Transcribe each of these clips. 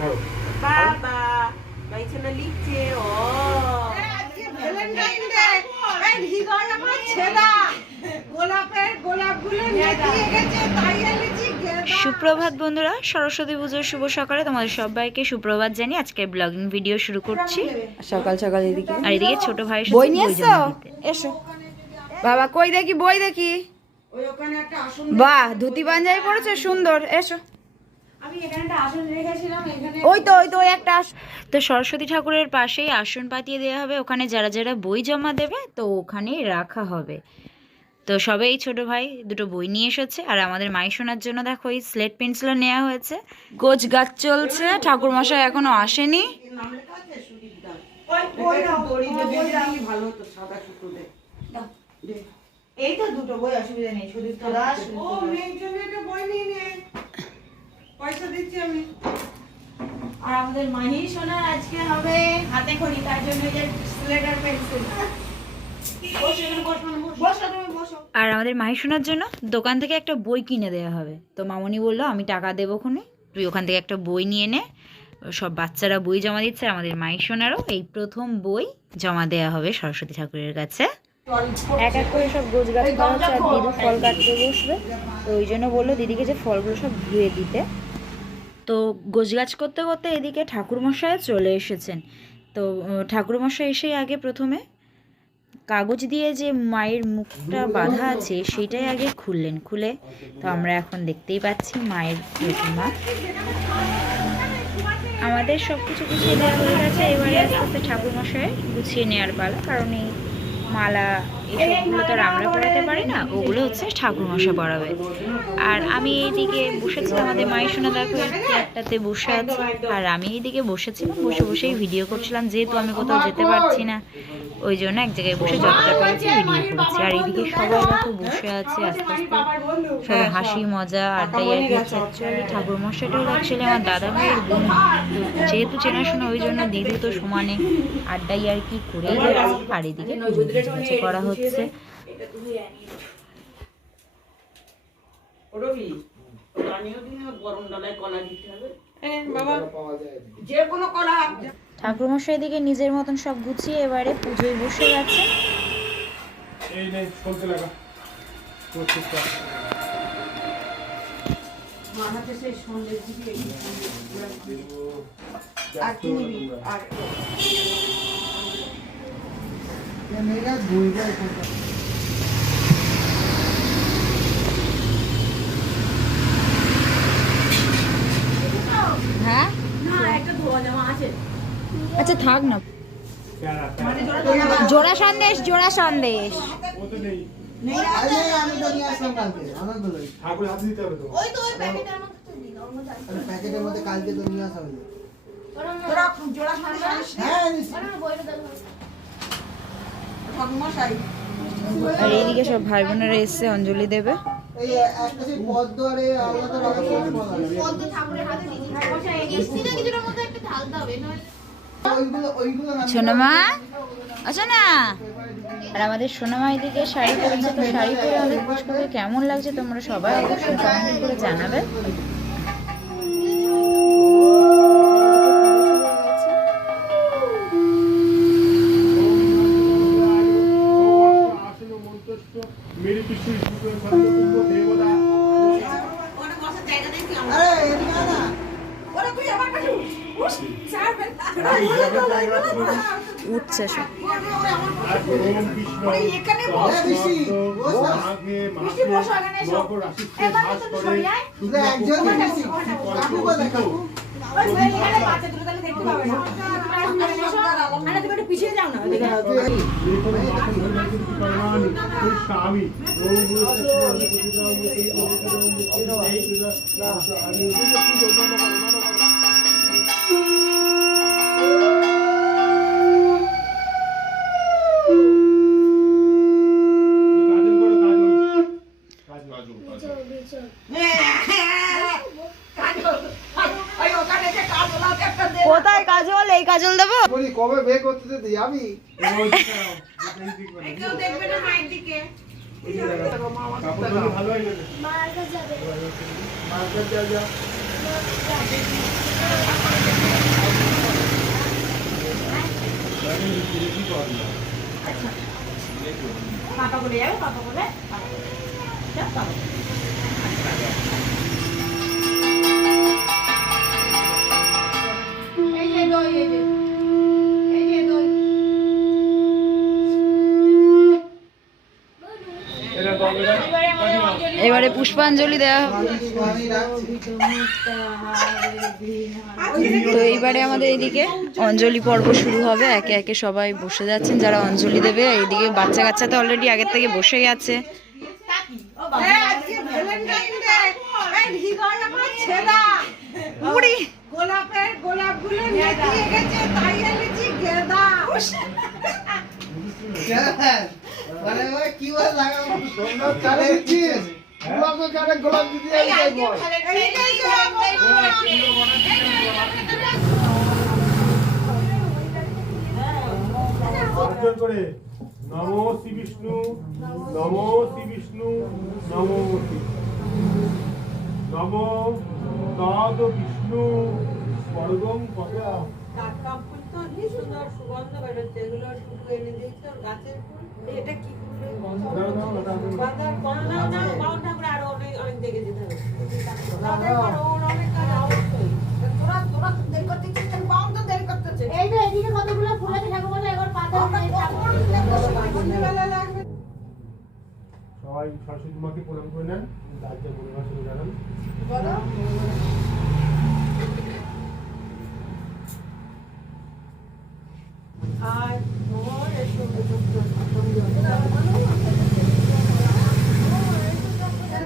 বাবা বাইছানা লিখছে। ও আজকে ভ্যালেন্টাইন ডে, এই হৃদয় আমার ছেঁড়া, গোলাপের গোলাপগুলো নিয়ে গেছে, তাই এনেছি গেঁদা। সুপ্রভাত বন্ধুরা, সরস্বতী পুজোর শুভ সকালে তোমাদের সবাইকে সুপ্রভাত জানিয়ে আজকের ব্লগিং ভিডিও শুরু করছি। সকাল সকাল এদিকে আর এদিকে ছোট ভাই বই নিয়ে এসছো? এসো বাবা, কই দেখি বই দেখি। ওই ওখানে একটা আসন, বাহ, ধুতি পাঞ্জাবি পরেছো, সুন্দর। এসো, আমি এখানে একটা আসন রেখেছিলাম, এখানে ওই তো ওই একটা তো সরস্বতী ঠাকুরের পাশেই আসন পাতিয়ে দেওয়া হবে। ওখানে যারা যারা বই জমা দেবে তো ওখানেই রাখা হবে। তো সবে এই ছোট ভাই দুটো বই নিয়ে এসেছে। আর আমাদের মাই শোনার জন্য দেখো এই স্লেট পেন্সিলও নেওয়া হয়েছে। গোছ গাছ চলছে, ঠাকুর মশাই এখনো আসেনি। নাম লেখা আছে সুদীপ দাস। ওই দাও, দড়ি দিয়ে বেঁধে দিলে ভালো হতো, সাদা সুতো দে। দাও, দে। এই তো দুটো বই, অসুবিধা নেই। সুদীপ দাস ও মেয়ের জন্য একটা বই নিয়ে নে, পয়সা দিচ্ছি আমি। আর আমাদের মাহি সোনার আজকে হবে হাতে খড়ি, তার জন্য এই যে স্লেট আর পেন্সিল। বসো এখানে, বসো তুমি বসো। আর আমাদের মাহি শোনার জন্য দোকান থেকে একটা বই কিনে দেওয়া হবে। তো মামনি বললো আমি টাকা দেবো খুনে, তুই ওখান থেকে একটা বই নিয়ে নে। সব বাচ্চারা বই জমা দিচ্ছে। আর আমাদের মাই সোনারও এই প্রথম বই জমা দেওয়া হবে সরস্বতী ঠাকুরের কাছে। এক এক করে সব গোছ গাছ করা হচ্ছে। আর দিদু ফল কাটতে বসবে, তো ওই জন্য বললো দিদিকে যে ফলগুলো সব ধুয়ে দিতে। তো গোছ গাছ করতে করতে এদিকে ঠাকুরমশাই চলে এসেছেন। তো ঠাকুরমশাই এসেই আগে প্রথমে কাগজ দিয়ে যে মায়ের মুখটা বাঁধা আছে সেইটাই আগে খুললেন। খুলে তো আমরা এখন দেখতেই পাচ্ছি মায়ের প্রতিমা। আমাদের সব কিছু গুছিয়ে দেওয়া হয়ে গেছে। এবারে আস্তে আস্তে ঠাকুরমশাই গুছিয়ে নেওয়ার পালা। কারণ এই মালা এসবগুলো তো আর আমরা পড়াতে পারি না, ওগুলো হচ্ছে ঠাকুরমশাই পড়াবে। আর আমি এইদিকে বসেছি, আমাদের মায়ের শোনা দেখো এই চেয়ারটাতে বসে আছে। আর আমি এইদিকে বসেছিলাম, বসে বসেই ভিডিও করছিলাম। যেহেতু আমি কোথাও যেতে পারছি না, ওই জন্য এক জায়গায় বসে যতটা পেরেছি ভিডিও করছি। আর এইদিকে সবাই দেখো বসে আছে, আস্তে আস্তে সবাই হাসি মজা আড্ডাই আর কি হচ্ছে। অ্যাকচুয়ালি ঠাকুরমশাইটাও অ্যাকচুয়ালি আমার দাদা ভাইয়ের বোন, যেহেতু চেনাশোনা ওই জন্য দিদি তো সমানে আড্ডাই আর কি করেই যাচ্ছে। আর এদিকে পুজো করা হচ্ছে। এটা তুমি আনিয়ে দাও। ওটা কি আনিও দিনে গরম ডালায় কলা দিতে হবে। বাবা, যে কোনো কলা। ঠাকুরমশাই এদিকে নিজের মতন সব গুছিয়ে এবারে পুজোয় বসে গেছে। এই নে চলতে লাগা প্রত্যেকটা মাথাতে সেই সন্ধ্যের দিকে আর কি নিবি? আর মেয়েরা দুইবার হ্যাঁ, না একটা ধোয়া জামা আছে। আচ্ছা থাক না। জোড়া সন্দেশ, জোড়া সন্দেশ। ও তো নেই আমি তো নিয়ে আসলাম কালকে, আমার তো নেই। ঠাকুর হাতে দিতে হবে তো। ওই তো ওই প্যাকেটের মধ্যে তো দিন, ওর মধ্যে আছে। প্যাকেটের মধ্যে কালকে তো নিয়ে আসা হয়েছে। তোরা জোড়া সন্দেশ হ্যাঁ, বইটা দেবো। ঠাকুমশাই আর এইদিকে সব ভাই বোনেরা এসছে অঞ্জলি দেবে। এই একটা সেই পদ্ম আর এই আলাদা পদ্ম ঠাকুরের হাতে দিয়েছি। ঠাকুরমশাই এসছি না, কিছুটার মধ্যে একটা ঢালতে হবে, নইলে ওইগুলো না। সোনামা, আচ্ছা না। আর আমাদের সোনামা এদিকে শাড়ি পরেছে। তো শাড়ি পরে আমাদের পুষ্পকে কেমন লাগছে তোমরা সবাই অবশ্যই কমেন্ট করে জানাবে। মেরি কৃষ্ণ সর্বকুম্ভ দেবতা ওটা বসার জায়গা নেই কি আমার? আরে এদিকে আয় না। ওরা তুই আমার কাছে উস, ছাড়বে না। উঠছে সব। আর ওম কৃষ্ণ এখানে বস। বেশি, বস না। মাঘে বৃষ্টি বসো, এখানে এসো। মকর রাশিতে এবার বাস তুমি করে সরে আয়। শুধু একজন বেশি। কাকু কোথায় কাকু? ওই এখানে বাচ্চাগুলো তাহলে দেখতে পাবে না। আরে তুমি একটু পিছিয়ে যাও না। ওদিকে। দেখুন মাকে ধরে কিছু করবানি তুই স্বামী ওম কোথায় কাজল? এই কাজল দেবো? বলি কবে বিয়ে করতে যেতে যাবি? কেউ দেখবে না মায়ের দিকে। ভালো হয়ে গেছে মার্কেট যা যা। পাপা বলে যাবে, পাপা বলে যাও, পাপা বলে। এই যে দই, এই যে দই। এবারে পুষ্পাঞ্জলি দেওয়া হবে। তো এইবারে আমাদের এইদিকে অঞ্জলি পর্ব শুরু হবে, একে একে সবাই বসে যাচ্ছেন যারা অঞ্জলি দেবে। এইদিকে বাচ্চা কাচ্চা তো অলরেডি আগের থেকে বসে গেছে। আজকে ভ্যালেন্টাইন ডে, এই হৃদয় আমার ছেদা। উড়ি গোলাপের গোলাপগুলো নেতিয়ে গেছে, তাই এনেছি গেঁদা। অর্জন করে নমো শ্রী বিষ্ণু, নমো শ্রী বিষ্ণু, নমো শ্রী নমো তদ বিষ্ণু স্বর্গম কথা। টাটকা ফুল তো কি সুন্দর সুগন্ধ বেরোচ্ছে, এগুলো শুধু এনে দিয়েছে ওর গাছের ফুল। এটা কি ফুল? বাঁধার বাউন ঠাকুর আরো অনেক দেখে যেতে হবে। তাদের পর ওর অনেক কাজ অবশ্যই। তোরা দেরি করতেছিস, বাউন তো দেরি করতেছে। এই যে এদিকে কতগুলো ফুল আছে ঠাকুর বলে, একবার পাতা সন্ধ্যেবেলা লাগবে। সবাই সরস্বতী মাকে প্রণাম করে নেন, রাজ্যে পরিবার শুরু জানান। বলো আর তোমার এসব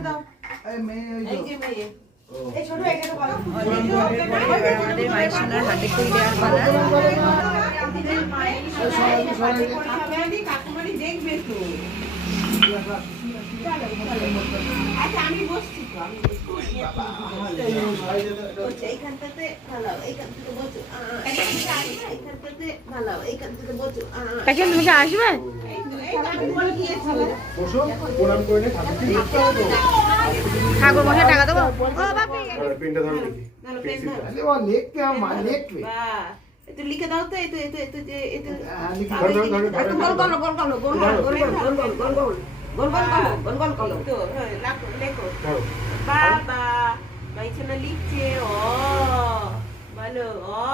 দাও। এই যে মেয়ে, এই ছোট এখানে বলো। আমাদের মায়ের সোনার হাতে খড়ি দেওয়ার পালা। কাকুমারি দেখবে তো। আচ্ছা আমি বসছি তো, আমি এইখানটাতে ভালো, এইখান থেকে বসো, এইখানটাতে ভালো, এইখান থেকে বসো। কাকে তুমি কি আসবে? বসো, প্রণাম করে নে, ঠাকুরকে লিখতে হবে তো। ঠাকুর মশাই টাকা দেবো? পেনটা ধরো দেখি। একটু লিখে দাও তো, এই তো এই তো এই তো যে এই তো ধরো, ধরো, ধরো, একটু ধরো। গোল গোল গোল গোল গোল গোল গোল গোল গোল গোল গোল গোল গোল গোল গোল তো হ্যাঁ লেখো। ধরো। বাবা মাইছনা লিখছে, ও বলো ও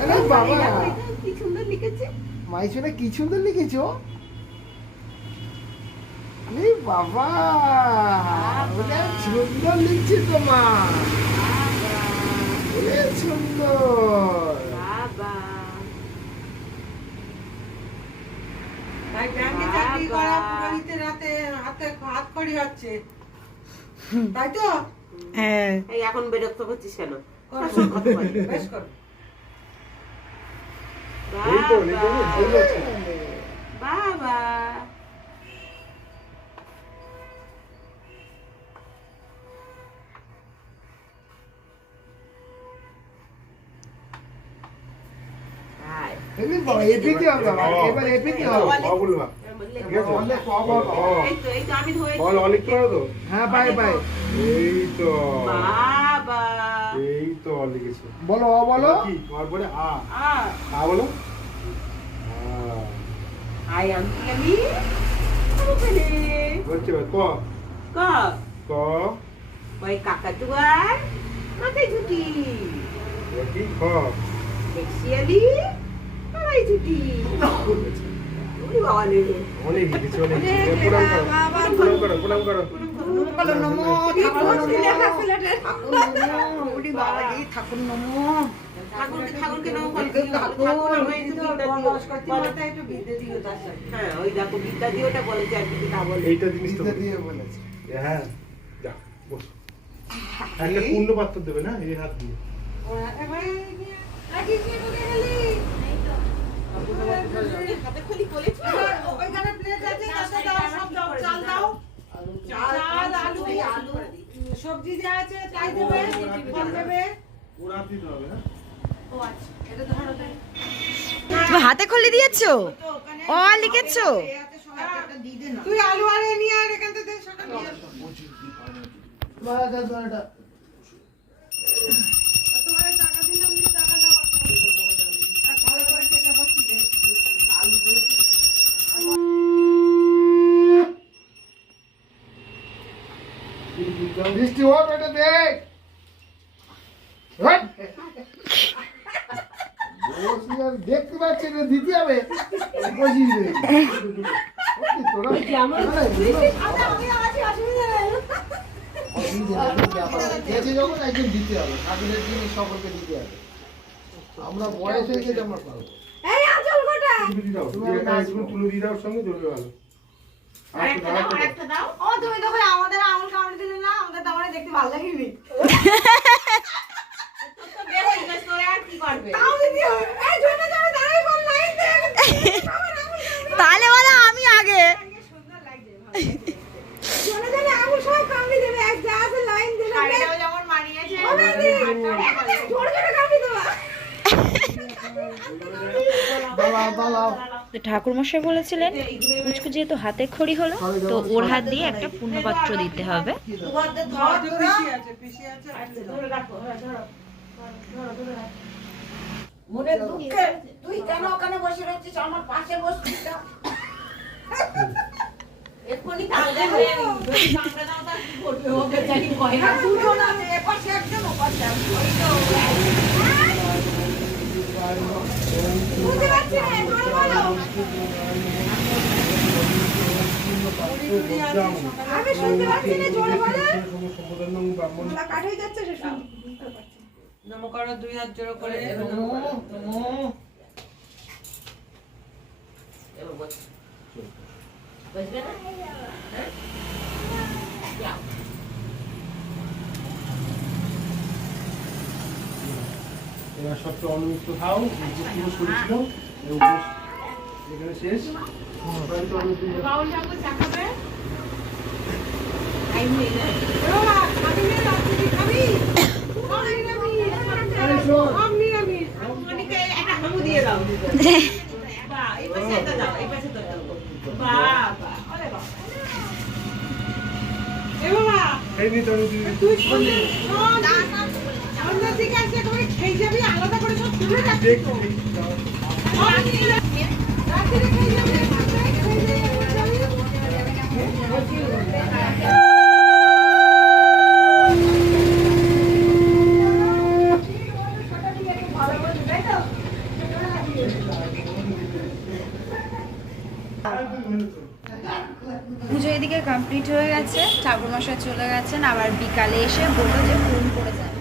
আরে বাবা, কি সুন্দর লিখেছে। মাইশোনা কি সুন্দর লিখেছো। আরে বাবা, ওটা সুন্দর লিখছে তোমার, অনেক সুন্দর। বাবা তাই ব্যাংকে চাকরি করা পুরোহিতের হাতে হাতে হাত খড়ি হচ্ছে, তাই তো? হ্যাঁ। এই এখন বিরক্ত করছিস কেন? বেশ কর। এই তো, লিখে নে, ভুল হচ্ছে। বাবা এমনি বাবা, এপিতে হবে বাবা, এবার এপিতে হবে। বলবা ঠিক আছে? অনেক বাবা, এই তো আমি ধরেছি। বল অনেক করো তো। হ্যাঁ বাই বাই। এই তো, বাবা এই তো লিখেছে। বলো অ বলো। কি তোমার পরে আ, আ আ বলো। আই এম ক্লামি ওখানে হচ্ছে ক, ক ক, ওই কাকাতুয়ার মাথায় ঝুটি, কি খ, সেক্সিয়ালি মাথায় ঝুটি। ওরে বাবা রে, অনেক লিখেছে, অনেক লিখেছে। প্রণাম করো, প্রণাম করো, প্রণাম করো। বলো নমো ঠাকুর নমো। ঠাকুরকে নমো বল। ঠাকুর হয়ে একটু বিদ্যে দিও তার সাথে। হ্যাঁ ওই দেখো বিদ্যা দিওটা বলেছে আর কিছু না বলে। এইটা জিনিস তো এটা দিয়ে বলেছে। হ্যাঁ, যা বস। একটা পূর্ণ পাত্র দেবে না এই হাত দিয়ে। হাতে খলি করেছো? ওইখানে প্লেট আছে, তাতে দাও, সব দাও, চাল দাও। চাল, আলু, সবজি যা আছে তাই দেবে, ফল দেবে। ওরা দিতে হবে না? এটা ধরো তো। তুমি হাতে খড়ি দিয়েছো? অ লিখেছো? তুই আলু আরে নিয়ে আর এখান থেকে সকাল নিয়ে আসো। বাবা, এটা তোমার টাকা দিলাম, টাকা দাও। আর ভালো করে কেটে বসো। বৃষ্টি হোক এটা দেখ হট। বসি আর দেখতে পাচ্ছি না দিতে হবে বসি রে তোরা গেছে যখন একদিন দিতে হবে ঠাকুরের জিনিস সকলকে দিতে হবে আমরা বয়স হয়ে গেছে আমরা পারবো এই আঁচল কটা তুলে দিয়ে দাও সঙ্গে ধরবে ভালো একটা দাও ও তুমি তো কই আমাদের আঙুল কামড়ে দিলে না আমাদের তো আমার দেখতে ভালো লাগেনি তো দেখো ইনভেস্ট করে আর কি করবে তাও দিদি এই জন্য যাবে দাঁড়াই বল লাইন দে তাহলে বলো আমি আগে সুন্দর লাগছে ভালো জন্য যাবে আঙুল সব কামড়ে দেবে এক যা আছে লাইন দিলে এটাও যেমন মানিয়েছে ছোট ছোট কামড়ে দেবা দাঁড়াও দাঁড়াও তো ঠাকুরমশাই বলেছিলেন পুচকু যেহেতু হাতে খড়ি হলো তো ওর হাত দিয়ে একটা পূর্ণপাত্র দিতে হবে। মনে দুঃখে তুই কেন ওখানে বসে রয়েছিস আমার পাশে বসছিস এক্ষুনি কালকে হয়ে যদি কামড়ে দাও তার কি করবে ও বেচারি ভয় না দুজন আছে এপাশে একজন ওপাশে একজন বুঝতে পারছি না জোরে বলো আমি শুনতে পাচ্ছি না জোরে বলো না কাট হয়ে যাচ্ছে সে শুনতে পাচ্ছি নমো করো 2 হাত জোড়ো করে এবার সবচেয়ে অনুমুক্ত খাও উপোস করেছিল এই উপোস এখানে শেষ বাউল ঠাকুর দেখাবে টাইম হয়ে যায় বাবা খাবি না রাত্রি খাবি আমি মনিকে একটা হামু দিয়ে দাও বাহ এই পাশে তো দাও এই পাশে তো দাও বাহ বাহ আরে বাহ এ বাবা এই নি তুমি তুই শুনে না না অন্য দিকে আছে তুমি খেয়ে যাবি আলাদা করে সব তুলে রাখিস তো রাত্রে খেয়ে যাবি পুজো এদিকে কমপ্লিট হয়ে গেছে, ঠাকুরমশাই চলে গেছেন, আবার বিকালে এসে বললো যে ফোন করে যান।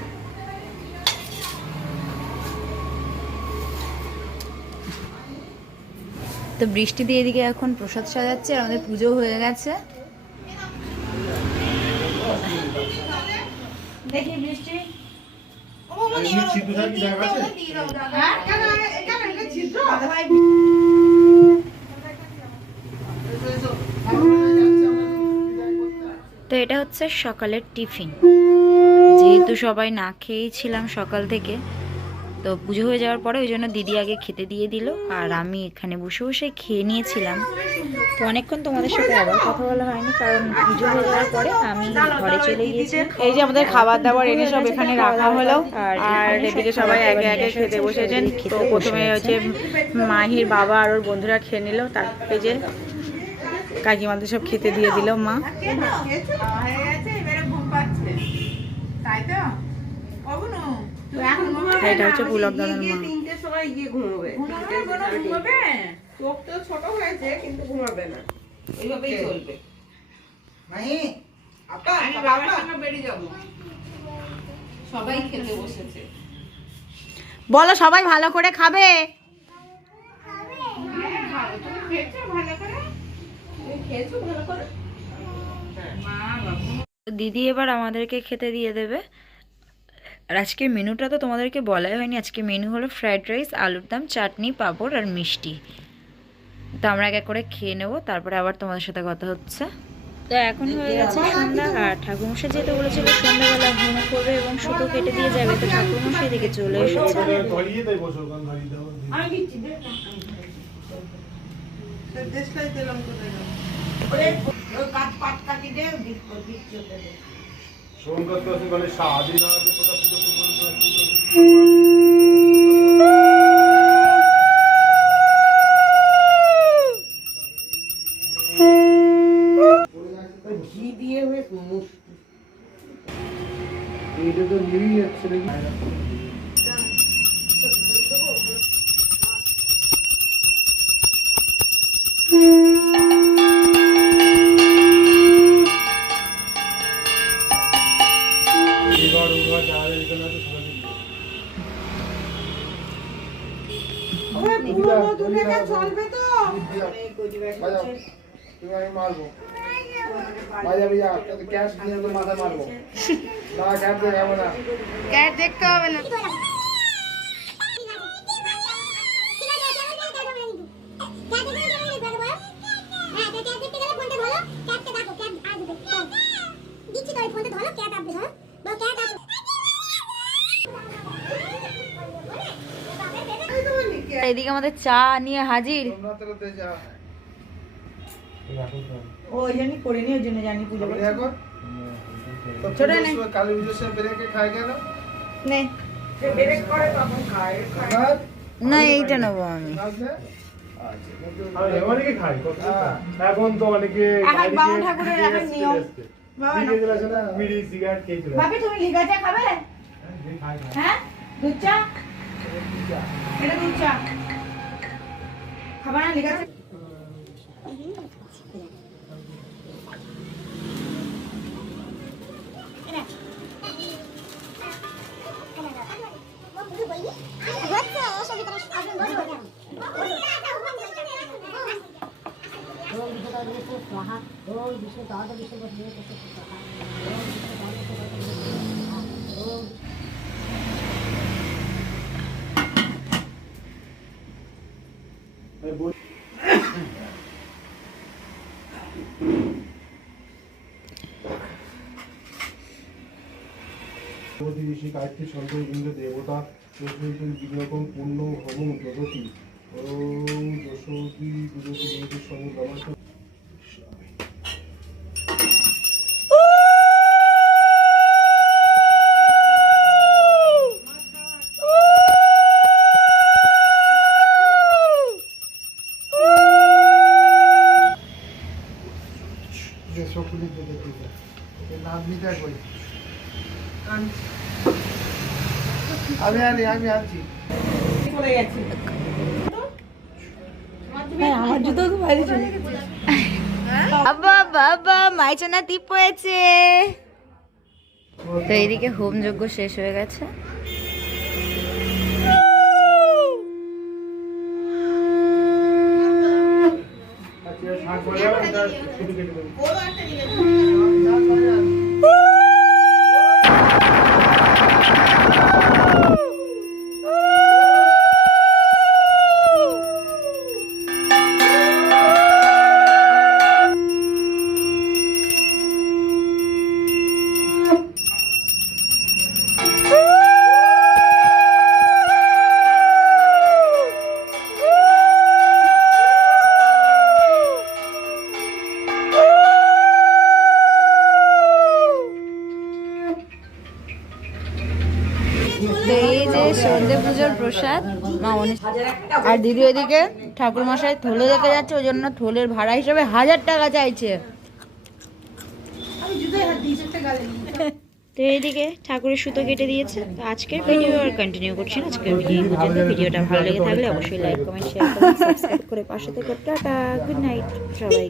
তো বৃষ্টি দিয়ে এদিকে এখন প্রসাদ সাজাচ্ছে, আর আমাদের পুজো হয়ে গেছে। দেখি বৃষ্টি সিদ্ধ শাক কি দেখা আছে তো এটা হচ্ছে সকালের টিফিন। যেহেতু সবাই না খেয়েই ছিলাম সকাল থেকে, তো পুজো হয়ে যাওয়ার পরে ওই জন্য দিদি আগে খেতে দিয়ে দিল, আর আমি এখানে বসে বসে খেয়ে নিয়েছিলাম। তো অনেকক্ষণ তোমাদের সাথে আবার কথা বলা হয়নি, কারণ পুজো হয়ে যাওয়ার পরে আমি ঘরে চলে গিয়েছি। এই যে আমাদের খাবার দাবার এনে সব এখানে রাখা হলো, আর এদিকে সবাই একে একে খেতে বসেছেন। তো প্রথমে হচ্ছে মাহির বাবা আর ওর বন্ধুরা খেয়ে নিল, তারপরে যে কাকিমাদের সব খেতে দিয়ে দিল মা। এটা হচ্ছে পুলক দাদার মা। তিনটের সময় গিয়ে ঘুমোবে চোখ তো ছোট হয়েছে কিন্তু ঘুমাবে না এইভাবেই চলবে আমি বাবার সঙ্গে বেরিয়ে যাবো সবাই খেতে বসেছে বলো সবাই ভালো করে খাবে। দিদি এবার আমাদেরকে খেতে দিয়ে দেবে। আর আজকের মেনুটা তো তোমাদেরকে বলাই হয়নি। আজকে মেনু হলো ফ্রাইড রাইস, আলুর দম, চাটনি, পাঁপড় আর মিষ্টি। তো আমরা এক এক করে খেয়ে নেবো, তারপরে আবার তোমাদের সাথে কথা হচ্ছে। তো এখন হয়ে গেছে সন্ধ্যা, আর ঠাকুরমশাই যেহেতু বলেছিল সন্ধ্যাবেলা ঘুম করবে এবং সুতো কেটে দিয়ে যাবে, তো ঠাকুরমশাই দিকে চলে এসেছে। ধরিয়ে দেয় বসো গান ধরিয়ে দাও আমি দিচ্ছি দে দেশলাই দিলাম কোথায় ওই কাট পাট কাটি দে দিচ্ছি ওটা দে সোমবার তো আছে বলে স্বাধীনতা কোথা পুজো ঘি দিয়ে মুষ্টি এইটা তো নিয়েই যাচ্ছে নাকি এবার ওরা যারা এখানে আছে সবাই ওরে পুরো তো লেখা চলবে তো বাজাও তুমি আমি মারবো বাজাবি যা ক্যাশ দিয়ে তো মাথা মারবো না ক্যাশ দিয়ে যাবো না ক্যাট দেখতে হবে না এদিকে আমাদের চা নিয়ে হাজির। তোমরা তো করতে যাও ও ওই জন্যই করিনি, ওই জন্য জানি পুজো আমি করছি। এখন ছোট নেই। কালী পুজোর সময় বেরেকে খায় কেন নে ব্রেক করে তখন খায় আবার না এইটা নেবো আমি। আসবে আমি অনেকে খাই এখন তো অনেকে এখন বাবা ঠাকুরের এখন নিয়ম। বাবা না। মিড়ি সিগারেট খেয়ে চলে ভাবি তুমি লিগা চা খাবে? হ্যাঁ দুধ চা, এটা দুধ চা খাবা না? লিগা চা প্রতিবেশী কায়িত্বে সন্তোষ ইন্দ্র দেবতা বিভিন্ন রকম পূর্ণ হোম জগতি ওম যশোদী দুর্গতি দেবীর সঙ্গে ব্রহ্মাণ্ড যে সকলি দিতে দিতে এই নাতনিটা কই আমি আনছি চলে গেছে। আমার জুতো তো বাইরে চলে গেছে। বাবা বাবা মাইচানা টিপ হয়েছে। তো এইদিকে হোম যজ্ঞ শেষ হয়ে গেছে। শাক বাজার এটা শুধু কেটে দেবো তো এই যে সন্ধে পুজোর প্রসাদ মা আর দিদি ওইদিকে ঠাকুর মশাই থলে রেখে যাচ্ছে, ওই জন্য থলের ভাড়া হিসেবে 1000 টাকা চাইছে। তো এইদিকে ঠাকুরের সুতো কেটে দিয়েছে। তো আজকের ভিডিও আর কন্টিনিউ করছি না, আজকের ভিডিও পর্যন্ত। ভিডিওটা ভালো লেগে থাকলে অবশ্যই লাইক কমেন্ট শেয়ার করুন, সাবস্ক্রাইব করে পাশে থেকে টাটা, গুড নাইট সবাই।